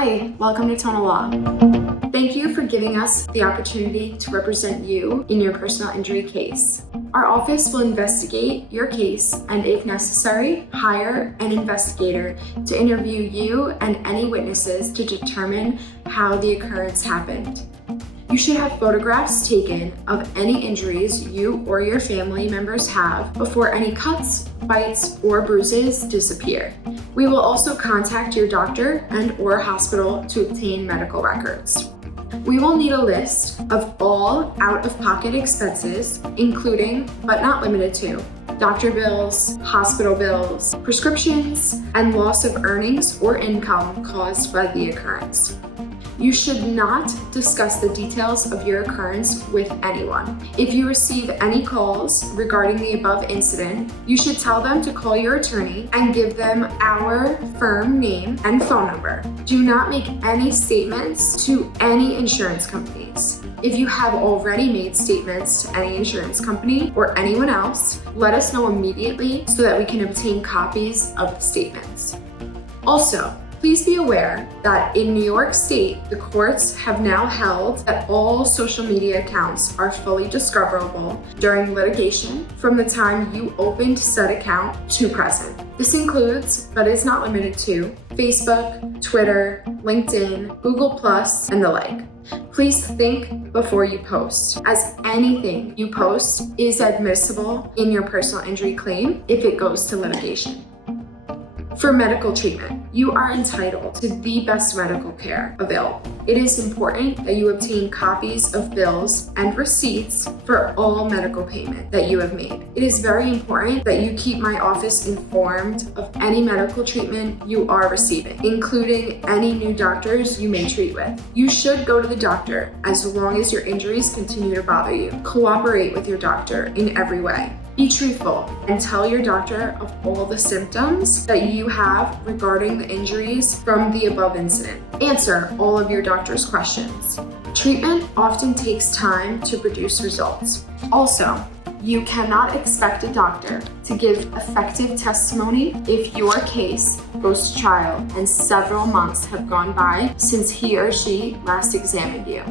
Hi, welcome to TonaLaw. Thank you for giving us the opportunity to represent you in your personal injury case. Our office will investigate your case and, if necessary, hire an investigator to interview you and any witnesses to determine how the occurrence happened. You should have photographs taken of any injuries you or your family members have before any cuts, bites, or bruises disappear. We will also contact your doctor and/or hospital to obtain medical records. We will need a list of all out-of-pocket expenses, including, but not limited to, doctor bills, hospital bills, prescriptions, and loss of earnings or income caused by the occurrence. You should not discuss the details of your occurrence with anyone. If you receive any calls regarding the above incident, you should tell them to call your attorney and give them our firm name and phone number. Do not make any statements to any insurance companies. If you have already made statements to any insurance company or anyone else, let us know immediately so that we can obtain copies of the statements. Also, please be aware that in New York State, the courts have now held that all social media accounts are fully discoverable during litigation from the time you opened said account to present. This includes, but is not limited to, Facebook, Twitter, LinkedIn, Google+, and the like. Please think before you post, as anything you post is admissible in your personal injury claim if it goes to litigation. For medical treatment, you are entitled to the best medical care available. It is important that you obtain copies of bills and receipts for all medical payment that you have made. It is very important that you keep my office informed of any medical treatment you are receiving, including any new doctors you may treat with. You should go to the doctor as long as your injuries continue to bother you. Cooperate with your doctor in every way. Be truthful and tell your doctor of all the symptoms that you have regarding the injuries from the above incident. Answer all of your doctor's questions. Treatment often takes time to produce results. Also, you cannot expect a doctor to give effective testimony if your case goes to trial and several months have gone by since he or she last examined you.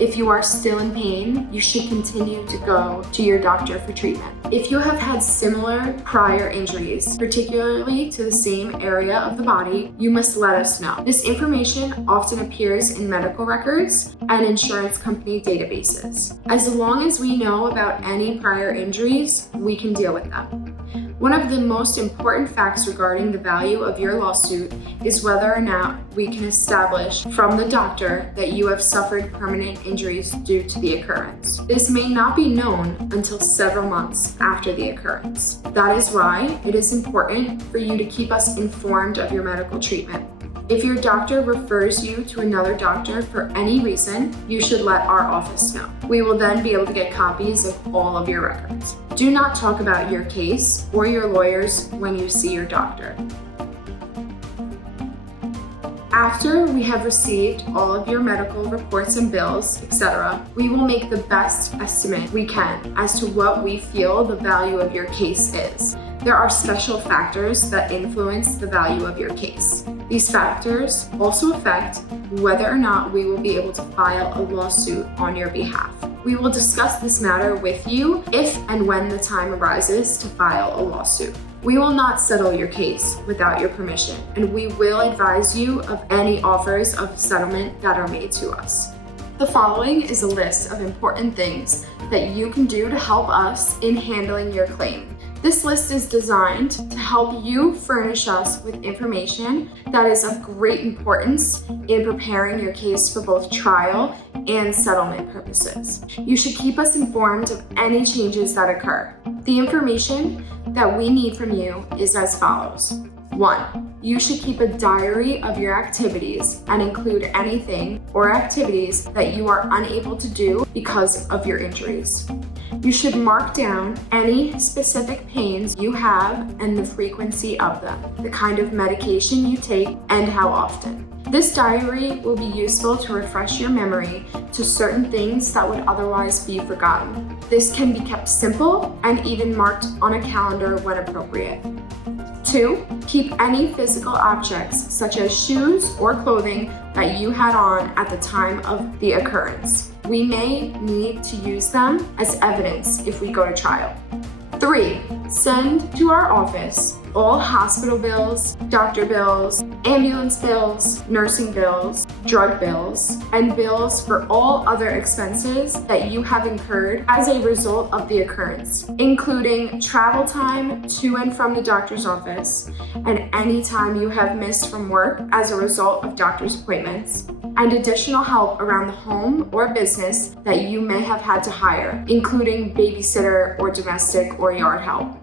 If you are still in pain, you should continue to go to your doctor for treatment. If you have had similar prior injuries, particularly to the same area of the body, you must let us know. This information often appears in medical records and insurance company databases. As long as we know about any prior injuries, we can deal with them. One of the most important facts regarding the value of your lawsuit is whether or not we can establish from the doctor that you have suffered permanent injuries due to the occurrence. This may not be known until several months after the occurrence. That is why it is important for you to keep us informed of your medical treatment. If your doctor refers you to another doctor for any reason, you should let our office know. We will then be able to get copies of all of your records. Do not talk about your case or your lawyers when you see your doctor. After we have received all of your medical reports and bills, etc., we will make the best estimate we can as to what we feel the value of your case is. There are special factors that influence the value of your case. These factors also affect whether or not we will be able to file a lawsuit on your behalf. We will discuss this matter with you if and when the time arises to file a lawsuit. We will not settle your case without your permission, and we will advise you of any offers of settlement that are made to us. The following is a list of important things that you can do to help us in handling your claim. This list is designed to help you furnish us with information that is of great importance in preparing your case for both trial and settlement purposes. You should keep us informed of any changes that occur. The information that we need from you is as follows. 1. You should keep a diary of your activities and include anything or activities that you are unable to do because of your injuries. You should mark down any specific pains you have and the frequency of them, the kind of medication you take, and how often. This diary will be useful to refresh your memory to certain things that would otherwise be forgotten. This can be kept simple and even marked on a calendar when appropriate. 2. 2, keep any physical objects such as shoes or clothing that you had on at the time of the occurrence. We may need to use them as evidence if we go to trial. 3, send to our office all hospital bills, doctor bills, ambulance bills, nursing bills, drug bills, and bills for all other expenses that you have incurred as a result of the occurrence, including travel time to and from the doctor's office, and any time you have missed from work as a result of doctor's appointments, and additional help around the home or business that you may have had to hire, including babysitter or domestic or yard help.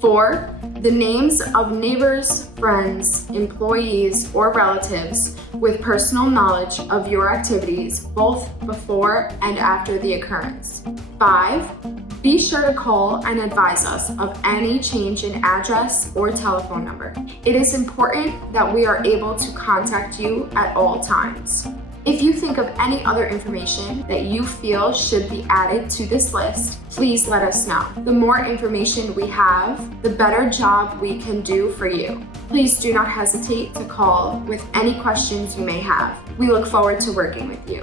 4, the names of neighbors, friends, employees, or relatives with personal knowledge of your activities both before and after the occurrence. 5, be sure to call and advise us of any change in address or telephone number. It is important that we are able to contact you at all times. If you think of any other information that you feel should be added to this list, please let us know. The more information we have, the better job we can do for you. Please do not hesitate to call with any questions you may have. We look forward to working with you.